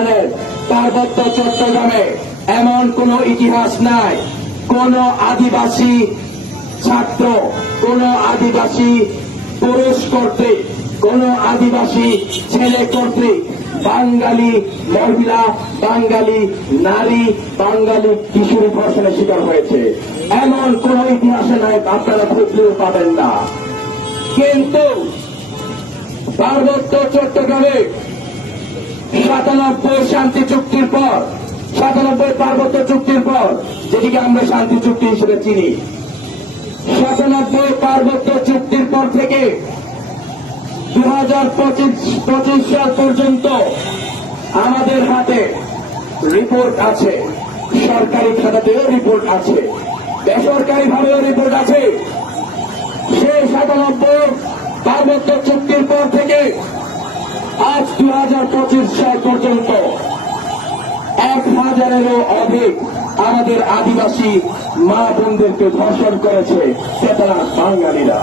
জানেন পার্বত্য চট্টগ্রামে এমন কোনো ইতিহাস নাই। কোন আদিবাসী ছাত্র, কোন আদিবাসী পুরুষ কর্তৃক, কোন আদিবাসী ছেলে কর্তৃক, বাঙালি মহিলা, বাঙালি নারী, বাঙালি কিশোরী ধর্ষণের শিকার হয়েছে। এমন কোন ইতিহাসে নাই, আপনারা খুঁজলেও পাবেন না। কিন্তু পার্বত্য চট্টগ্রামে সাতানব্বই শান্তি চুক্তির পর, সাতানব্বই পার্বত্য চুক্তির পর, যেটিকে আমরা শান্তি চুক্তি হিসেবে চিনি। সাতানব্বই পার্বত্য চুক্তির পর থেকে দু হাজার পঁচিশ সাল পর্যন্ত আমাদের হাতে রিপোর্ট আছে, সরকারি খাতাতেও রিপোর্ট আছে বেসরকারি ভাবেও রিপোর্ট আছে। সেই সাতানব্বই পার্বত্য চুক্তির পর থেকে আজ দু হাজার পঁচিশ সাল পর্যন্ত এক হাজারেরও অধিক আমাদের আদিবাসী মা বোনদেরকে ধর্ষণ করেছে, সেটা বাঙালিরা।